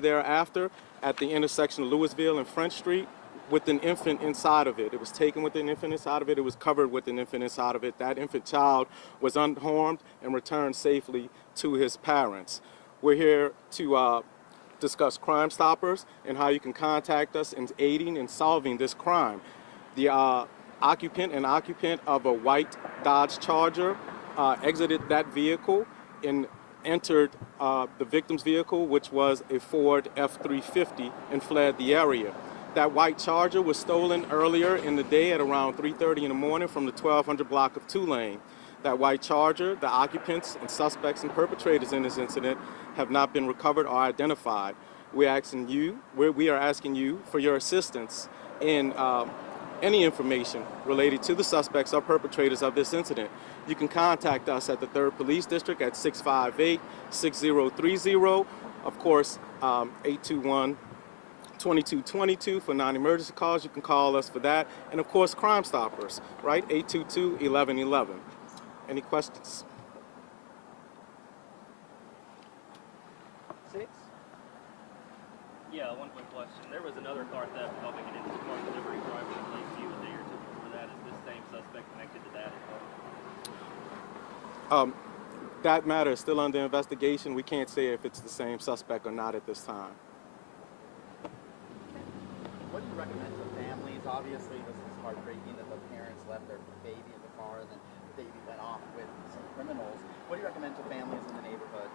thereafter at the intersection of Louisville and French Street with an infant inside of it. It was taken with an infant inside of it. It was covered with an infant inside of it. That infant child was unharmed and returned safely to his parents. We're here to discuss Crime Stoppers and how you can contact us in aiding and solving this crime. The occupant of a white Dodge Charger exited that vehicle and entered the victim's vehicle, which was a Ford F-350, and fled the area. That white Charger was stolen earlier in the day at around 3:30 in the morning from the 1200 block of Tulane. That white Charger, the occupants and suspects and perpetrators in this incident have not been recovered or identified. We are asking you for your assistance in any information related to the suspects or perpetrators of this incident. You can contact us at the 3rd Police District at 658-6030. Of course, 821-2222 for non-emergency calls. You can call us for that. And of course, Crime Stoppers, right? 822-1111. Any questions? 6? Yeah, one quick question. There was another car theft helping an in-car delivery driver in Lakeview a day or two before that. Is this same suspect connected to that as well? That matter is still under investigation. We can't say if it's the same suspect or not at this time. What do you recommend to families? Obviously, this is heartbreaking that the parents left their baby in the car and then the baby went off with some criminals. What do you recommend to families in the neighborhood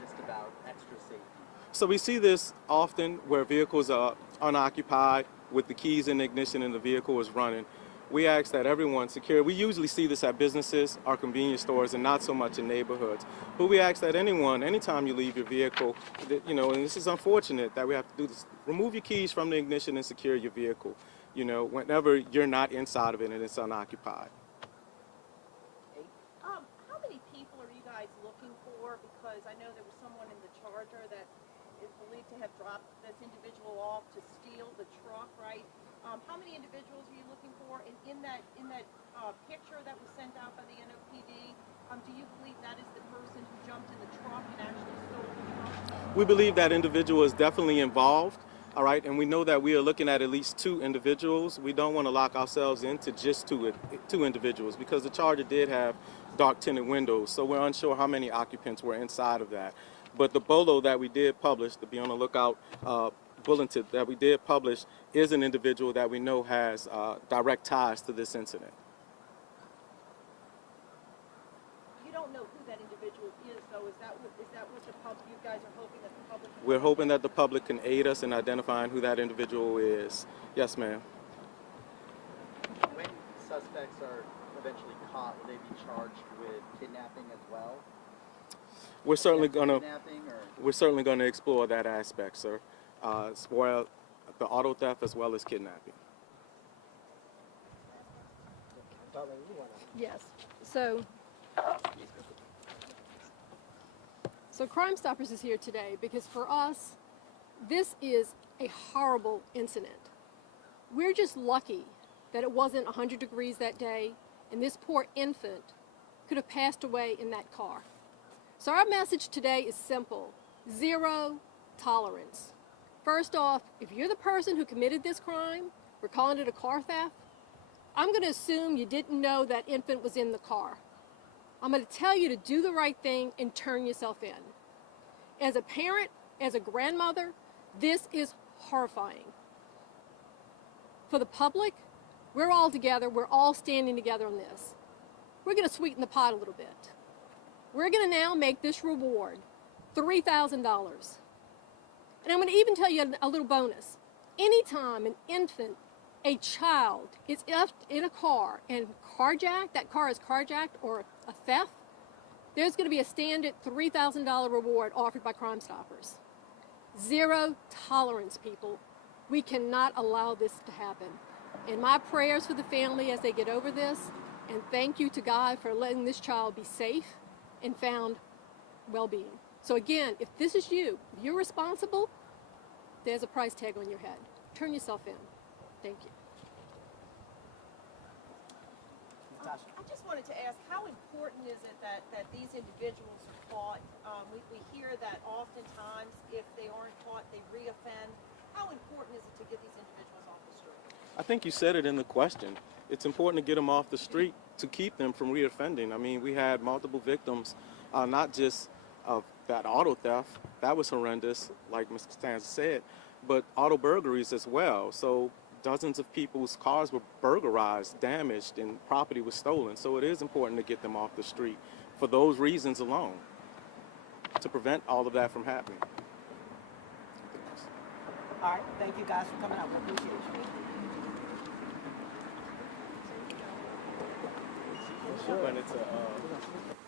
just about extra safety? So we see this often where vehicles are unoccupied with the keys in the ignition and the vehicle is running. We ask that everyone secure. We usually see this at businesses or convenience stores and not so much in neighborhoods. But we ask that anyone, anytime you leave your vehicle, that, and this is unfortunate that we have to do this, remove your keys from the ignition and secure your vehicle, whenever you're not inside of it and it's unoccupied. How many people are you guys looking for? Because I know there was someone in the Charger that is believed to have dropped this individual off to steal the truck, right? How many individuals are you looking for? And in that picture that was sent out by the NOPD, do you believe that is the person who jumped in the truck and actually stole the truck? We believe that individual is definitely involved, all right, and we know that we are looking at least 2 individuals. We don't want to lock ourselves into just two individuals because the Charger did have dark tinted windows, so we're unsure how many occupants were inside of that. But the bolo that we did publish, to be on the lookout, bulletin that we did publish, is an individual that we know has direct ties to this incident. You don't know who that individual is, though. Is that what the public, you guys are hoping that the public can We're hoping that the public can aid us in identifying who that individual is. Yes, ma'am. When suspects are eventually caught, will they be charged with kidnapping as well? We're certainly Kidnapping or? we're certainly gonna explore that aspect, sir. As well, the auto theft as well as kidnapping. Yes. So Crime Stoppers is here today because for us, this is a horrible incident. We're just lucky that it wasn't 100 degrees that day and this poor infant could have passed away in that car. So our message today is simple: 0 tolerance. First off, if you're the person who committed this crime, we're calling it a car theft, I'm going to assume you didn't know that infant was in the car. I'm going to tell you to do the right thing and turn yourself in. As a parent, as a grandmother, this is horrifying. For the public, we're all together, we're all standing together on this. We're going to sweeten the pot a little bit. We're going to now make this reward $3,000. And I'm going to even tell you a little bonus. Anytime an infant, a child, is left in a car and carjacked, that car is carjacked or a theft, there's going to be a standard $3,000 reward offered by Crime Stoppers. 0 tolerance, people. We cannot allow this to happen. And my prayers for the family as they get over this, and thank you to God for letting this child be safe and found well-being. So again, if this is you, if you're responsible, there's a price tag on your head. Turn yourself in. Thank you. I just wanted to ask, how important is it that these individuals caught. We hear that oftentimes if they aren't caught, they reoffend. How important is it to get these individuals off the street? I think you said it in the question. It's important to get them off the street to keep them from reoffending. I mean, we had multiple victims, not just of that auto theft, that was horrendous, like Mr. Costanza said, but auto burglaries as well. So dozens of people's cars were burglarized, damaged, and property was stolen. So it is important to get them off the street for those reasons alone, to prevent all of that from happening. All right, thank you guys for coming out. We appreciate you. Sure. When it's a